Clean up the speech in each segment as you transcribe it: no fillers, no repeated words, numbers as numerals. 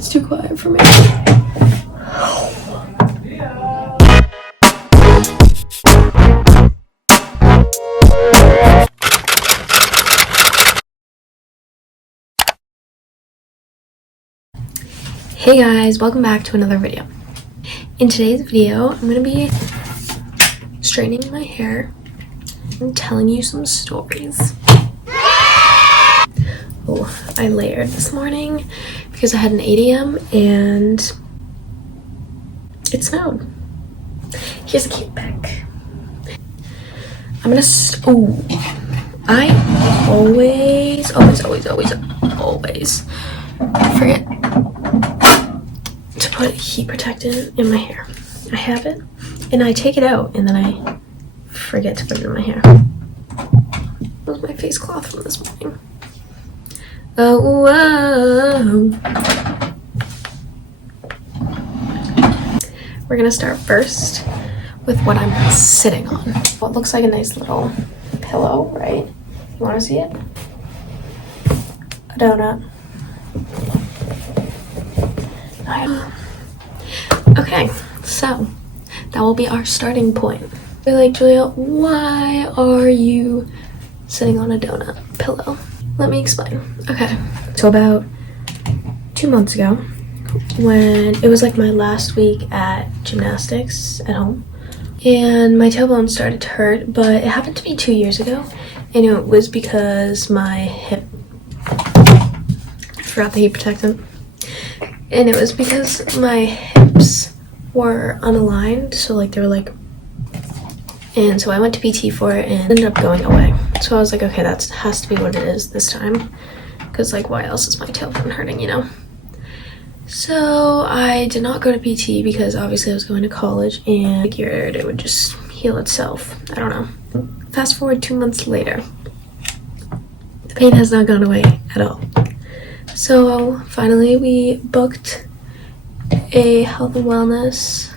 It's too quiet for me. Hey guys, welcome back to another video. In today's video, I'm gonna be straightening my hair and telling you some stories. Oh, I layered this morning because I had an 8 a.m. and it snowed. Here's a cute pic. I'm gonna, I always forget to put heat protectant in my hair. I have it and I take it out and then I forget to put it in my hair. That was my face cloth from this morning. Oh, whoa. We're gonna start first with what I'm sitting on. What looks like a nice little pillow, right? You wanna see it? A donut. Okay, so that will be our starting point. We're like, Julia, why are you sitting on a donut pillow? Let me explain. Okay, so about 2 months ago, when it was like my last week at gymnastics at home, and my tailbone started to hurt, but it happened to me 2 years ago, and it was because my hip, I forgot the heat protectant, and it was because my hips were unaligned, so like they were like, and so I went to PT for it and it ended up going away. So I was like, okay, that has to be what it is this time, because like why else is my tailbone hurting, you know? So I did not go to PT because obviously I was going to college and I figured it would just heal itself. I don't know. Fast forward 2 months later, the pain has not gone away at all. So finally we booked a health and wellness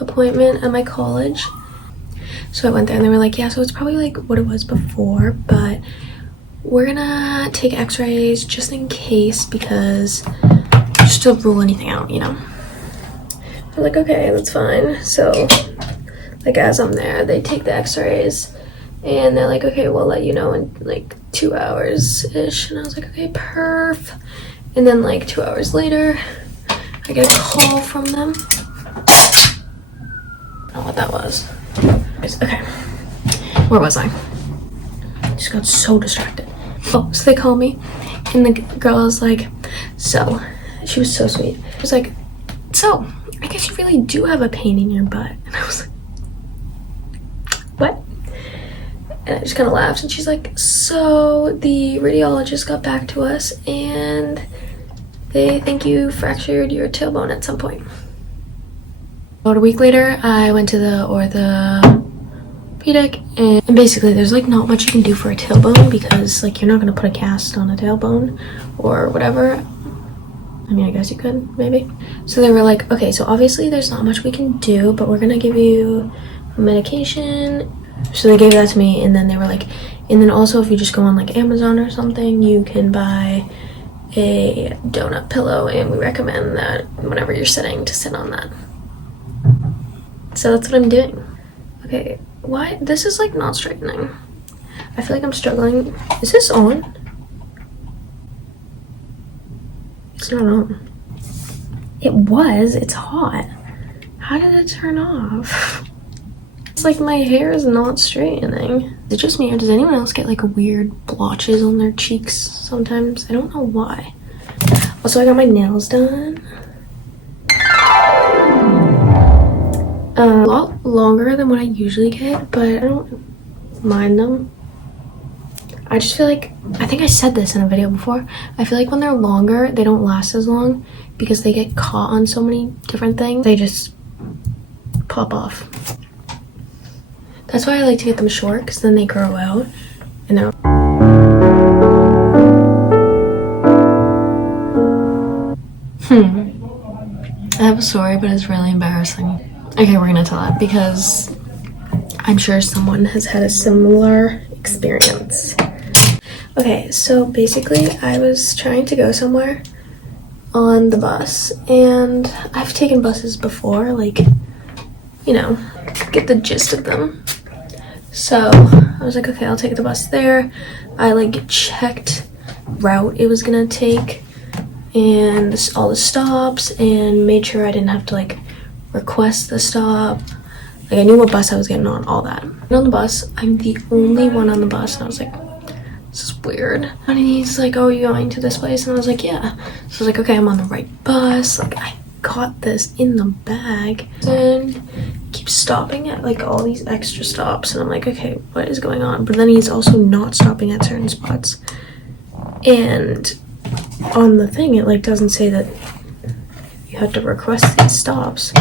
appointment at my college. So I went there and they were like, yeah, so it's probably like what it was before, but we're gonna take x-rays just in case, because just to rule anything out, you know? I'm like, okay, that's fine. So like as I'm there, they take the x-rays and they're like, okay, we'll let you know in like 2 hours-ish. And I was like, okay, perf. And then like 2 hours later, I get a call from them. I don't know what that was. Okay, where was I? Just got so distracted. Oh, so they call me and the girl was like, so, she was so sweet. She was like, so, I guess you really do have a pain in your butt. And I was like, what? And I just kind of laughed and she's like, so the radiologist got back to us and they think you fractured your tailbone at some point. About a week later, I went to the orthopedic, and basically there's like not much you can do for a tailbone because like you're not going to put a cast on a tailbone or whatever. I mean, I guess you could, maybe. So they were like, okay, so obviously there's not much we can do, but we're going to give you a medication. So they gave that to me, and then they were like, and then also if you just go on like Amazon or something, you can buy a donut pillow, and we recommend that whenever you're sitting to sit on that. So that's what I'm doing. Okay, why? This is like not straightening. I feel like I'm struggling. Is this on? It's not on. It was. It's hot. How did it turn off? It's like my hair is not straightening. Is it just me or does anyone else get like weird blotches on their cheeks sometimes? I don't know why. Also, I got my nails done. A lot longer than what I usually get, but I don't mind them. I just feel like, I think I said this in a video before, I feel like when they're longer, they don't last as long because they get caught on so many different things. They just pop off. That's why I like to get them short, because then they grow out and they're... I have a story, but it's really embarrassing. Okay, we're gonna tell it because I'm sure someone has had a similar experience. Okay, so basically I was trying to go somewhere on the bus, and I've taken buses before, like, you know, get the gist of them. So I was like, okay, I'll take the bus there. I like checked route it was gonna take and all the stops, and made sure I didn't have to like request the stop. Like, I knew what bus I was getting on, all that. And on the bus, I'm the only one on the bus, and I was like, this is weird. And he's like, oh, you going to this place? And I was like, yeah. So I was like, okay, I'm on the right bus. Like, I got this in the bag. And keep stopping at like all these extra stops, and I'm like, okay, what is going on? But then he's also not stopping at certain spots. And on the thing, it like doesn't say that you have to request these stops.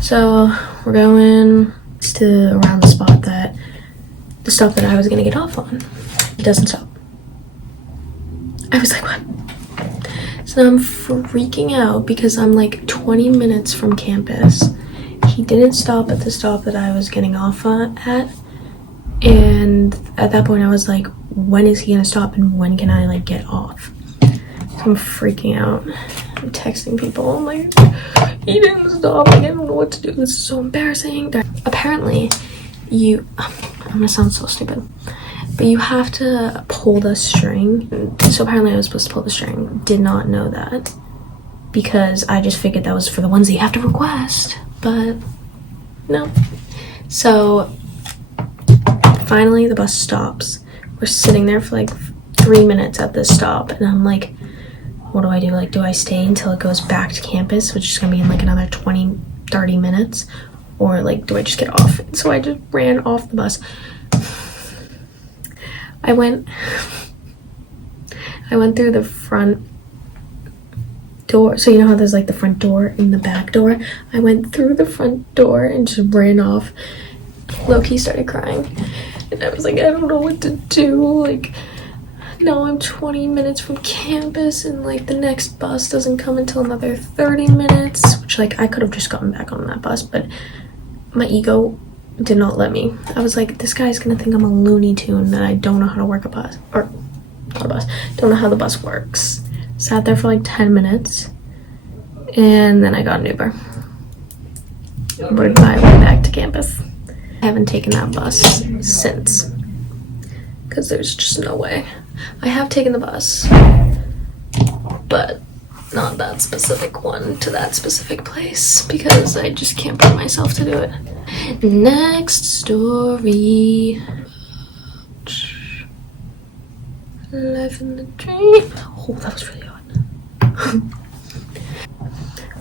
So we're going to around the stop that I was gonna get off on. It doesn't stop. I was like, what? So now I'm freaking out because I'm like 20 minutes from campus. He didn't stop at the stop that I was getting off at. And at that point I was like, when is he gonna stop and when can I like get off? So I'm freaking out. I'm texting people. I'm like, he didn't stop. Like, I don't know what to do. This is so embarrassing. Apparently, I'm gonna sound so stupid, but you have to pull the string. So apparently I was supposed to pull the string. Did not know that, because I just figured that was for the ones that you have to request, but no. So finally the bus stops. We're sitting there for like 3 minutes at this stop, and I'm like, what do I do? Like, do I stay until it goes back to campus, which is gonna be in like another 20-30 minutes, or like do I just get off? So I just ran off the bus. I went through the front door. So you know how there's like the front door and the back door? I went through the front door and just ran off. Low-key started crying, and I was like, I don't know what to do. Like, now I'm 20 minutes from campus, and like the next bus doesn't come until another 30 minutes, which like I could have just gotten back on that bus, but my ego did not let me. I was like, this guy's gonna think I'm a Looney Tune, that I don't know how to work a bus, or not a bus, don't know how the bus works. Sat there for like 10 minutes, and then I got an Uber. Ubered my way back to campus. I haven't taken that bus since, because there's just no way. I have taken the bus, but not that specific one to that specific place, because I just can't bring myself to do it. Next story. Life in the dream. Oh, that was really hot.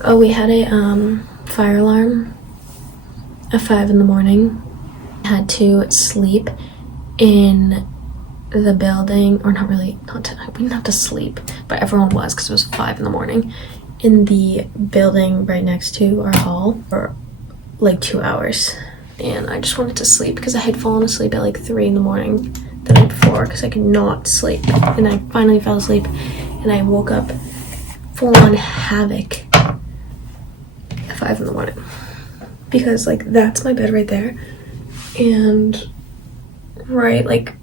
Oh, we had a fire alarm at 5 in the morning. I had to sleep in the building, or not really, we didn't have to sleep, but everyone was, because it was 5 in the morning, in the building right next to our hall for like 2 hours. And I just wanted to sleep because I had fallen asleep at like 3 in the morning the night before, because I could not sleep. And I finally fell asleep, and I woke up full on havoc at 5 in the morning, because like that's my bed right there, and right like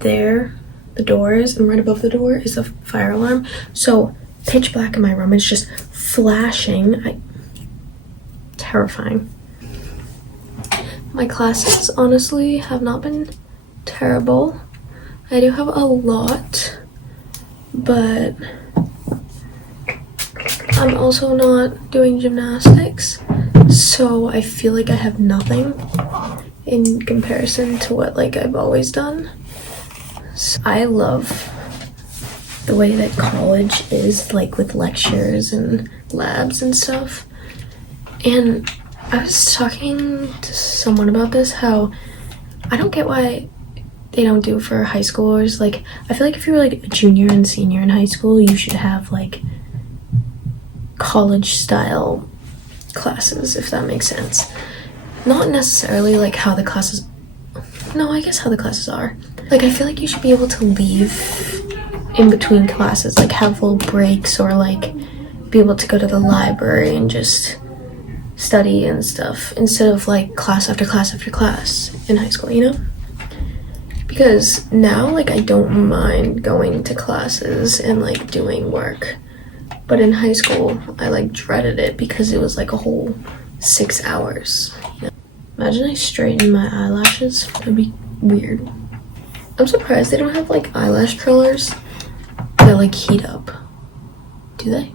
there, the doors, and right above the door is a fire alarm. So pitch black in my room, it's just flashing. Terrifying. My classes honestly have not been terrible. I do have a lot, but I'm also not doing gymnastics, so I feel like I have nothing in comparison to what like I've always done. So I love the way that college is, like with lectures and labs and stuff. And I was talking to someone about this, how I don't get why they don't do for high schoolers. Like, I feel like if you're like a junior and senior in high school, you should have like college style classes, if that makes sense. Not necessarily like how the classes, no, I guess how the classes are. Like, I feel like you should be able to leave in between classes, like have little breaks, or like be able to go to the library and just study and stuff, instead of like class after class after class in high school, you know? Because now, like, I don't mind going to classes and like doing work, But in high school, I like dreaded it because it was like a whole 6 hours. You know? Imagine I straighten my eyelashes. That'd be weird. I'm surprised they don't have like eyelash curlers that like heat up. Do they?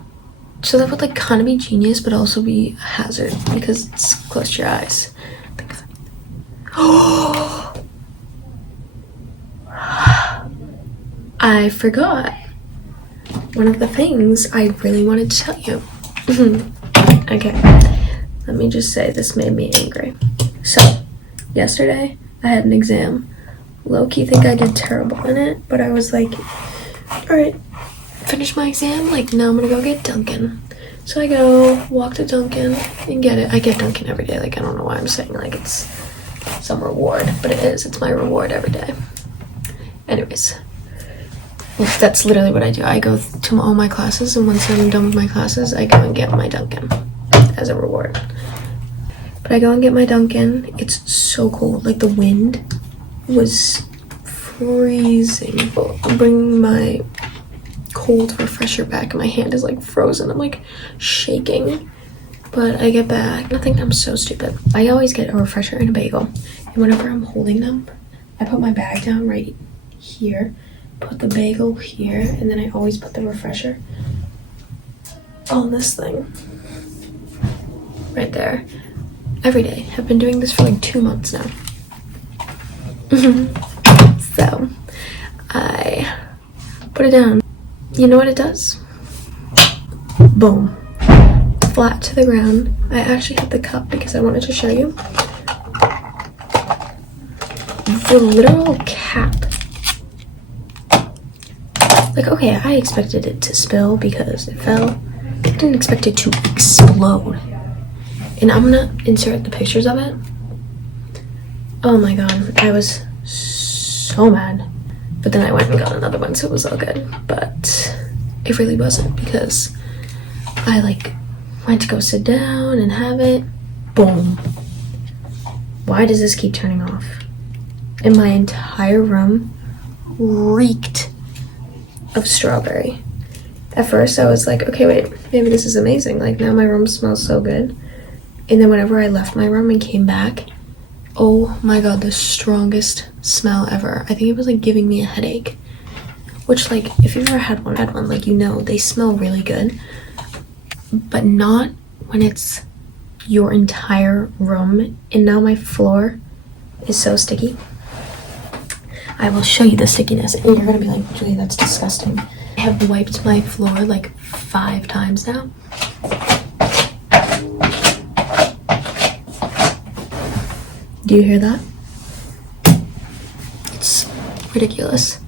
So that would like kind of be genius, but also be a hazard because it's close to your eyes. Oh! I forgot one of the things I really wanted to tell you. Okay, let me just say this made me angry. So, yesterday I had an exam. Low-key think I did terrible in it, but I was like, alright, finish my exam, like now I'm gonna go get Dunkin'. So I go walk to Dunkin' and get it. I get Dunkin' every day. Like I don't know why I'm saying like it's some reward, but it is. It's my reward every day. Anyways, that's literally what I do. I go to all my classes, and once I'm done with my classes, I go and get my Dunkin' as a reward. But I go and get my Dunkin'. It's so cold. Like the wind was freezing. I'm bringing my cold refresher back and my hand is like frozen. I'm like shaking. But I get back. I think I'm so stupid. I always get a refresher and a bagel. And whenever I'm holding them, I put my bag down right here, put the bagel here, and then I always put the refresher on this thing. Right there. Every day. I've been doing this for like 2 months now. So, I put it down. You know what it does? Boom. Flat to the ground. I actually hit the cup because I wanted to show you. The literal cap. Like, okay, I expected it to spill because it fell. I didn't expect it to explode. And I'm gonna insert the pictures of it. Oh my god, I was so mad. But then I went and got another one, so it was all good. But it really wasn't because I like went to go sit down and have it. Boom. Why does this keep turning off? And my entire room reeked of strawberry. At first I was like, okay, wait, maybe this is amazing. Like now my room smells so good. And then whenever I left my room and came back, oh my god, the strongest smell ever. I think it was like giving me a headache. Which like, if you've ever had one, like you know, they smell really good. But not when it's your entire room. And now my floor is so sticky. I will show you the stickiness and you're gonna be like, Julie, that's disgusting. I have wiped my floor like 5 times now. Do you hear that? It's ridiculous.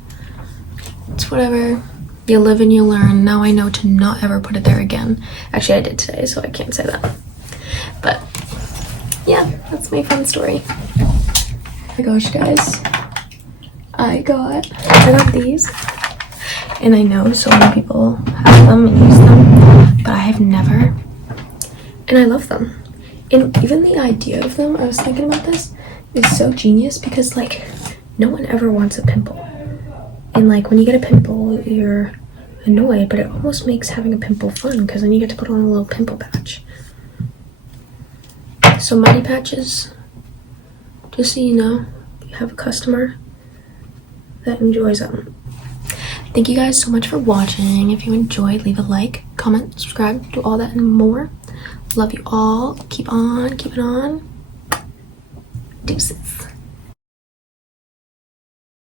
It's whatever. You live and you learn. Now I know to not ever put it there again. Actually, I did today, so I can't say that. But yeah, that's my fun story. Oh my gosh, guys. I got these. And I know so many people have them and use them, but I have never. And I love them. And even the idea of them, I was thinking about this, is so genius because like no one ever wants a pimple. And like when you get a pimple, you're annoyed, but it almost makes having a pimple fun because then you get to put on a little pimple patch. So Mighty Patches, just so you know, you have a customer that enjoys them. Thank you guys so much for watching. If you enjoyed, leave a like, comment, subscribe, do all that and more. Love you all. Keep on, keep it on. Deuces.